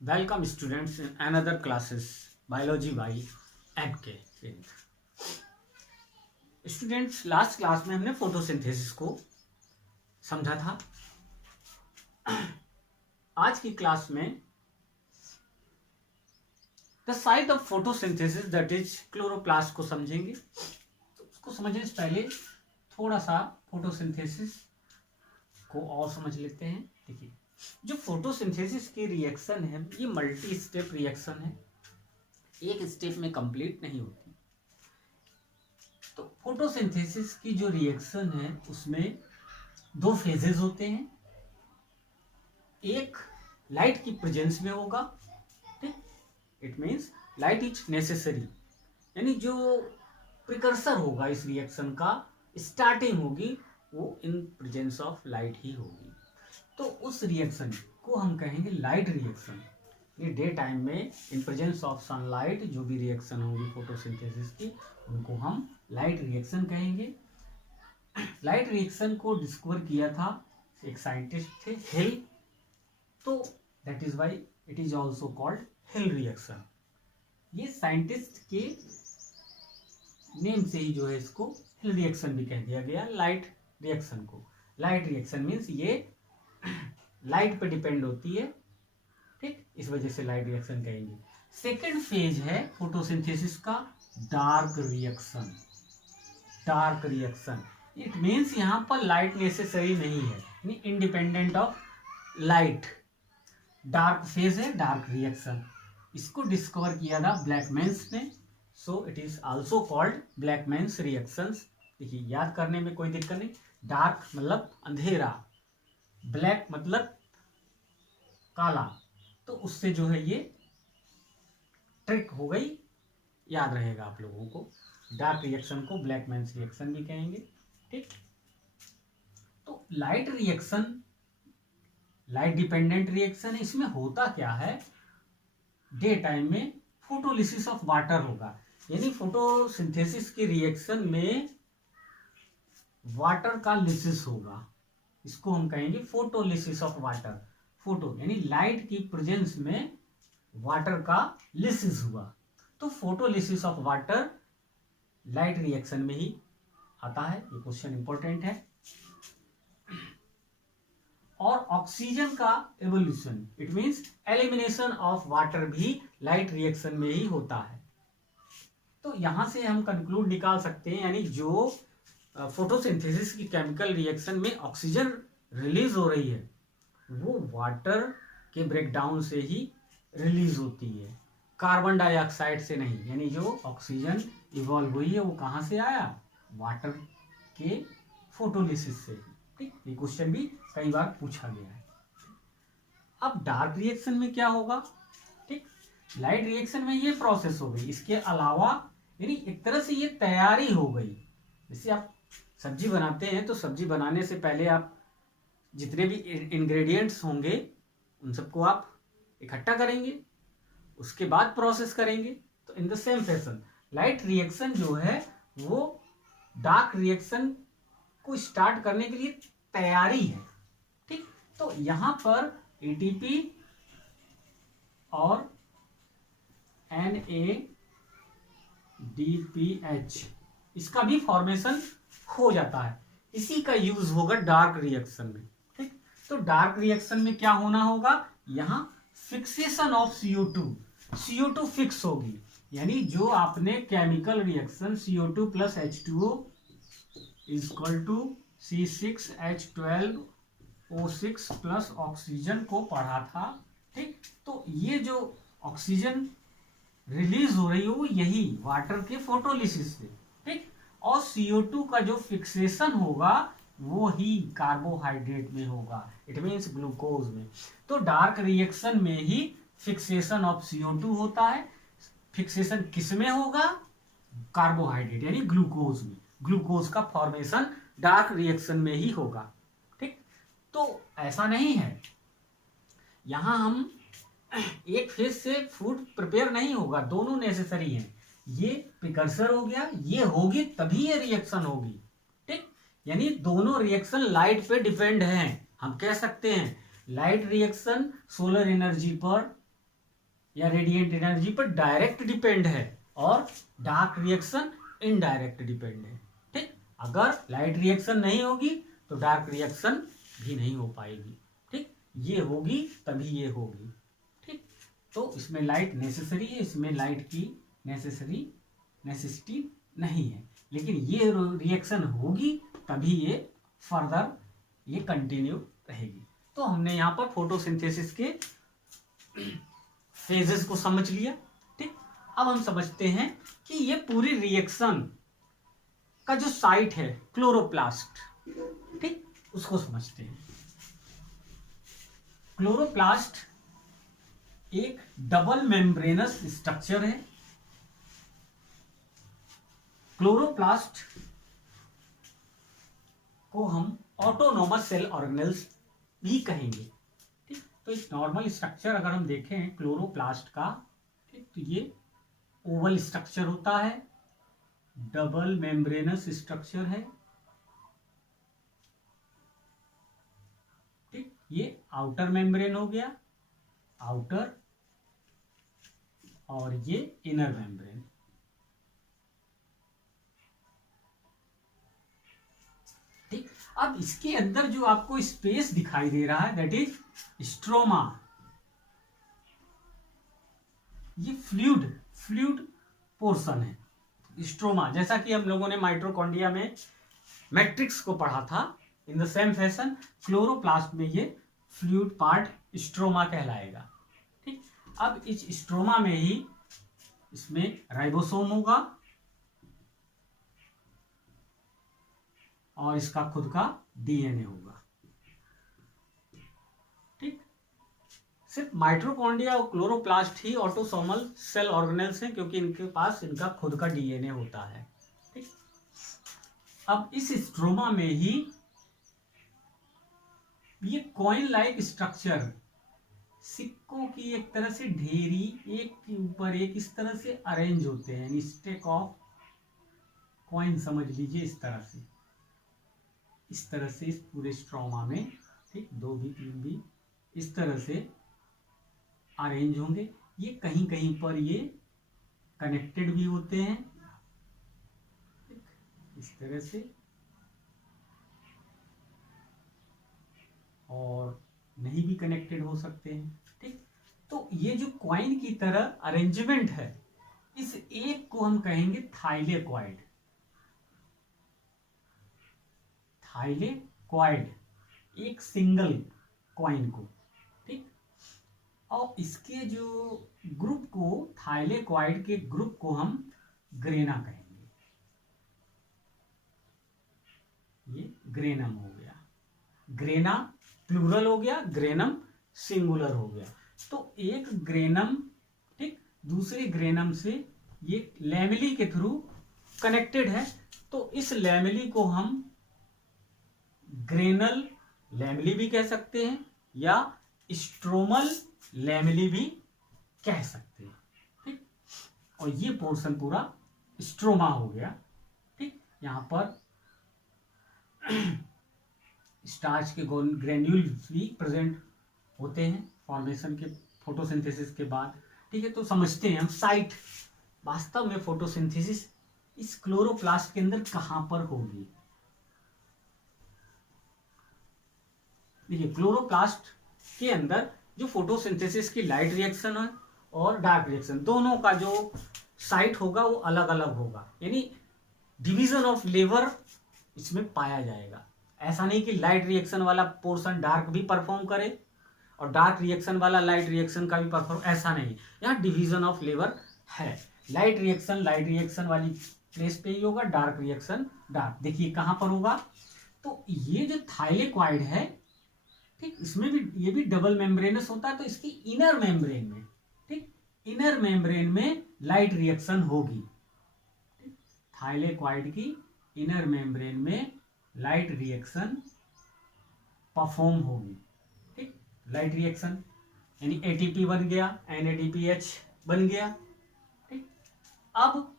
Welcome students in another classes biology by MK Singh। Students last class में हमने photosynthesis को समझा था। आज की क्लास में the site of photosynthesis that is chloroplast को समझेंगे। तो उसको समझने से पहले थोड़ा सा फोटोसिंथेसिस को और समझ लेते हैं। देखिए, जो फोटोसिंथेसिस की रिएक्शन है ये मल्टी स्टेप रिएक्शन है, एक स्टेप में कंप्लीट नहीं होती। तो फोटोसिंथेसिस की जो रिएक्शन है उसमें दो फेजेस होते हैं। एक लाइट की प्रेजेंस में होगा, ठीक, it means light is necessary, यानी जो प्रिकर्सर होगा इस रिएक्शन का, स्टार्टिंग होगी वो इन प्रेजेंस ऑफ लाइट ही होगी। तो उस रिएक्शन को हम कहेंगे लाइट रिएक्शन। ये डे टाइम में इन प्रेजेंस ऑफ सनलाइट जो भी रिएक्शन होगी फोटोसिंथेसिस की उनको हम लाइट रिएक्शन कहेंगे। लाइट रिएक्शन को डिस्कवर किया था एक साइंटिस्ट थे, हिल। तो that is why it is also called hill reaction. ये साइंटिस्ट के नेम से ही जो है इसको हिल रिएक्शन भी कह दिया गया। लाइट रिएक्शन को लाइट रिएक्शन मीन्स ये लाइट पे डिपेंड होती है, ठीक, इस वजह से लाइट रिएक्शन कहेंगे। सेकेंड फेज है फोटोसिंथेसिस का dark reaction. Dark reaction it means यहाँ पर लाइट नेसेसरी नहीं है, यानी independent of light. Dark phase है डार्क रिएक्शन। इसको डिस्कवर किया था ब्लैकमैन्स ने, so it is also called Blackman's reactions. देखिए, याद करने में कोई दिक्कत नहीं। डार्क मतलब अंधेरा, ब्लैक मतलब काला, तो उससे जो है ये ट्रिक हो गई, याद रहेगा आप लोगों को। डार्क रिएक्शन को ब्लैकमैन्स रिएक्शन भी कहेंगे, ठीक। तो light reaction light dependent reaction है। इसमें होता क्या है, डे टाइम में फोटोलिसिस ऑफ वाटर होगा, यानी फोटोसिंथेसिस की रिएक्शन में वाटर का लिसिस होगा। इसको हम कहेंगे फोटोलिसिस ऑफ वाटर। फोटो यानी लाइट की प्रेजेंस में वाटर का लिसिस हुआ, तो photolysis of water light reaction में ही आता है। ये क्वेश्चन इंपॉर्टेंट है। और ऑक्सीजन का evolution it means elimination of water भी लाइट रिएक्शन में ही होता है। तो यहां से हम कंक्लूड निकाल सकते हैं, यानी जो फोटोसिंथेसिस की केमिकल रिएक्शन में ऑक्सीजन रिलीज हो रही है वो वाटर के ब्रेकडाउन से ही रिलीज होती है, कार्बन डाइऑक्साइड से नहीं। यानी जो ऑक्सीजन इवॉल्व हुई है वो कहाँ से आया, वाटर के फोटोलिसिस से, ठीक। ये क्वेश्चन भी कई बार पूछा गया है। अब डार्क रिएक्शन में क्या होगा, ठीक। लाइट रिएक्शन में ये प्रोसेस हो गई, इसके अलावा यानी एक तरह से ये तैयारी हो गई। जैसे आप सब्जी बनाते हैं तो सब्जी बनाने से पहले आप जितने भी इंग्रेडिएंट्स होंगे उन सबको आप इकट्ठा करेंगे, उसके बाद प्रोसेस करेंगे। तो in the same fashion light reaction जो है वो डार्क रिएक्शन को स्टार्ट करने के लिए तैयारी है, ठीक। तो यहां पर एटीपी और NADPH इसका भी फॉर्मेशन हो जाता है। इसी का यूज होगा डार्क रिएक्शन में, ठीक। तो डार्क रिएक्शन में क्या होना होगा, यहां फिक्सेशन ऑफ CO2 फिक्स होगी। यानी जो आपने chemical reaction CO2 plus H2O is equal to C6H12O6 plus oxygen को पढ़ा था, ठीक। तो ये जो ऑक्सीजन रिलीज हो रही हो यही वाटर के फोटोलिसिस से, ठीक। और CO2 का जो फिक्सेशन होगा वो ही कार्बोहाइड्रेट में होगा, इट मीन्स ग्लूकोज में। तो डार्क रिएक्शन में ही फिक्सेशन ऑफ CO2 होता है। फिक्सेशन किस में होगा, कार्बोहाइड्रेट यानी ग्लूकोज में। ग्लूकोज का फॉर्मेशन डार्क रिएक्शन में ही होगा, ठीक। तो ऐसा नहीं है यहां हम एक फेज से फूड प्रिपेयर नहीं होगा, दोनों नेसेसरी हैं। ये प्रिकर्सर हो गया, ये होगी तभी ये रिएक्शन होगी, ठीक। यानी दोनों रिएक्शन लाइट पे डिपेंड हैं। हम कह सकते हैं लाइट रिएक्शन सोलर एनर्जी पर या रेडिएंट एनर्जी पर डायरेक्ट डिपेंड है और डार्क रिएक्शन इनडायरेक्ट डिपेंड है। ठीक, अगर लाइट रिएक्शन नहीं होगी तो डार्क रिएक्शन भी नहीं हो पाएगी। ठीक, ये होगी तभी ये होगी। ठीक, तो इसमें लाइट नेसेसरी है, इसमें लाइट की नेसेसिटी नहीं है, लेकिन ये रिएक्शन होगी तभी ये फर्दर ये कंटिन्यू रहेगी। तो हमने यहाँ पर फोटोसिंथेसिस के फेजेस को समझ लिया। ठीक, अब हम समझते हैं कि ये पूरी रिएक्शन का जो साइट है क्लोरोप्लास्ट, ठीक, उसको समझते हैं। क्लोरोप्लास्ट एक डबल मेम्ब्रेनस स्ट्रक्चर है। क्लोरोप्लास्ट को हम ऑटोनोमस सेल ऑर्गेनेल्स भी कहेंगे। ठीक, तो एक नॉर्मल स्ट्रक्चर अगर हम देखें क्लोरोप्लास्ट का, ठीक, तो ये ओवल स्ट्रक्चर होता है, डबल मेम्ब्रेनस स्ट्रक्चर है। ठीक, ये आउटर मेम्ब्रेन हो गया, आउटर, और ये इनर मेम्ब्रेन। ठीक, अब इसके अंदर जो आपको स्पेस दिखाई दे रहा है दैट इज स्ट्रोमा। ये फ्लूइड पोर्शन है स्ट्रोमा, जैसा कि हम लोगों ने माइटोकॉन्ड्रिया में मैट्रिक्स को पढ़ा था। In the same fashion chloroplast में ये फ्लूइड पार्ट स्ट्रोमा कहलाएगा। ठीक, अब इस स्ट्रोमा में ही इसमें राइबोसोम होगा और इसका खुद का डीएनए होगा। ठीक, सिर्फ माइटोकॉन्ड्रिया और क्लोरोप्लास्ट ही ऑटोसोमल सेल ऑर्गेनेल्स हैं क्योंकि इनके पास इनका खुद का डीएनए होता है। ठीक, अब इस स्ट्रोमा में ही ये कॉइन लाइक स्ट्रक्चर, सिक्कों की एक तरह से ढेरी एक के ऊपर एक इस तरह से अरेंज होते हैं, स्टेक ऑफ कॉइन समझ लीजिए। इस तरह से इस पूरे स्ट्रोमा में, ठीक, 2 भी 3 भी इस तरह से अरेंज होंगे। ये कहीं कहीं पर ये कनेक्टेड भी होते हैं, इस तरह से, और नहीं भी कनेक्टेड हो सकते हैं। ठीक, तो ये जो कॉइन की तरह अरेंजमेंट है, इस एक को हम कहेंगे थाइलेकॉइड। थाइलेकॉइड, एक सिंगल कॉइन को। ठीक, और इसके जो ग्रुप को, थाइलेकॉइड के ग्रुप को हम ग्रेना कहेंगे। ये ग्रेनम हो गया, ग्रेना प्लूरल हो गया, ग्रेनम सिंगुलर हो गया। तो एक ग्रेनम, ठीक, दूसरे ग्रेनम से ये लैमेली के थ्रू कनेक्टेड है, तो इस लैमेली को हम ग्रेनल लैमेली भी कह सकते हैं या स्ट्रोमल लैमेली भी कह सकते हैं। ठीक, और ये पोर्शन पूरा स्ट्रोमा हो गया। ठीक, यहां पर स्टार्च के ग्रेन्यूल्स भी प्रेजेंट होते हैं फॉर्मेशन के, फोटोसिंथेसिस के बाद। ठीक है, तो समझते हैं हम साइट, वास्तव में फोटोसिंथेसिस इस क्लोरोप्लास्ट के अंदर कहां पर होगी। देखिए, क्लोरोप्लास्ट के अंदर जो फोटोसिंथेसिस की लाइट रिएक्शन है और डार्क रिएक्शन, दोनों का जो साइट होगा वो अलग अलग होगा, यानी डिवीजन ऑफ लेबर इसमें पाया जाएगा। ऐसा नहीं कि लाइट रिएक्शन वाला पोर्शन डार्क भी परफॉर्म करे और डार्क रिएक्शन वाला लाइट रिएक्शन का भी परफॉर्म, ऐसा नहीं। यहाँ डिवीजन ऑफ लेबर है। लाइट रिएक्शन वाली प्लेस पे ही होगा, डार्क रिएक्शन डार्क। देखिए कहाँ पर होगा, तो ये जो थाइलेकॉइड है, ठीक, इसमें भी ये भी डबल मेम्ब्रेनस होता है, तो इसकी इनर मेम्ब्रेन में, ठीक, इनर मेम्ब्रेन में लाइट रिएक्शन होगी। थाइलेकॉइड की इनर मेम्ब्रेन में लाइट रिएक्शन परफॉर्म होगी। ठीक, लाइट रिएक्शन यानी एटीपी बन गया, NADPH बन गया। ठीक, अब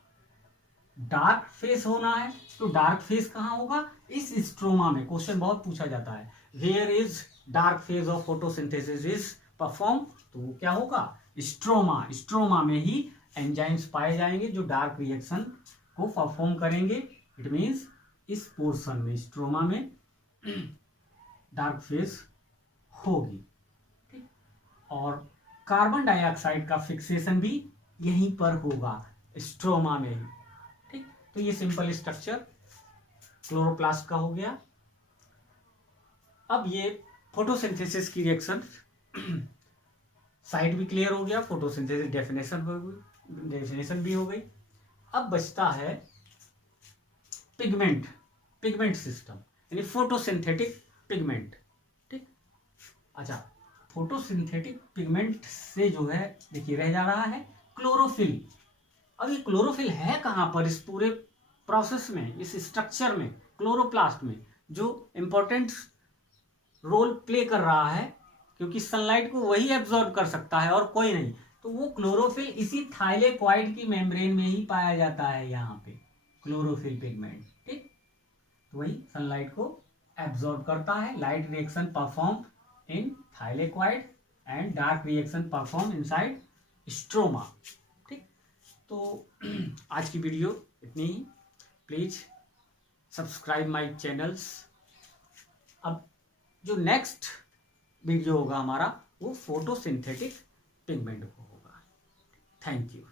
डार्क फेस होना है, तो डार्क फेस कहाँ होगा, इस स्ट्रोमा में। क्वेश्चन बहुत पूछा जाता है, where is dark phase of photosynthesis is perform, तो वो क्या होगा, स्ट्रोमा, स्ट्रोमा में ही एंजाइम्स पाए जाएंगे जो डार्क रिएक्शन को परफॉर्म करेंगे। इट मीन्स इस पोर्शन में, स्ट्रोमा में डार्क फेज होगी, ठीक। और कार्बन डाइऑक्साइड का फिक्सेशन भी यहीं पर होगा, स्ट्रोमा में ही, ठीक। तो ये सिंपल स्ट्रक्चर क्लोरोप्लास्ट का हो गया। अब ये फोटोसिंथेसिस की रिएक्शन साइट भी क्लियर हो गया, फोटोसिंथेसिस डेफिनेशन भी हो गई। अब बचता है पिगमेंट, पिगमेंट सिस्टम, यानी फोटोसिंथेटिक पिगमेंट, ठीक। अच्छा, फोटोसिंथेटिक पिगमेंट से जो है देखिए रह जा रहा है क्लोरोफिल। अब ये क्लोरोफिल है कहां पर इस पूरे प्रोसेस में, इस स्ट्रक्चर में, क्लोरोप्लास्ट में, जो इंपॉर्टेंट रोल प्ले कर रहा है, क्योंकि सनलाइट को वही एब्जॉर्ब कर सकता है और कोई नहीं। तो वो क्लोरोफिल इसी थाइलेक्वाइड की मेम्ब्रेन में ही पाया जाता है, यहाँ पे क्लोरोफिल पिगमेंट, ठीक। तो वही सनलाइट को एब्जॉर्ब करता है। Light reaction perform in thylakoid and dark reaction perform inside stroma, ठीक। तो आज की वीडियो इतनी ही। Please subscribe my channels. अब जो नेक्स्ट वीडियो होगा हमारा वो फोटोसिंथेटिक पिगमेंट को होगा। Thank you.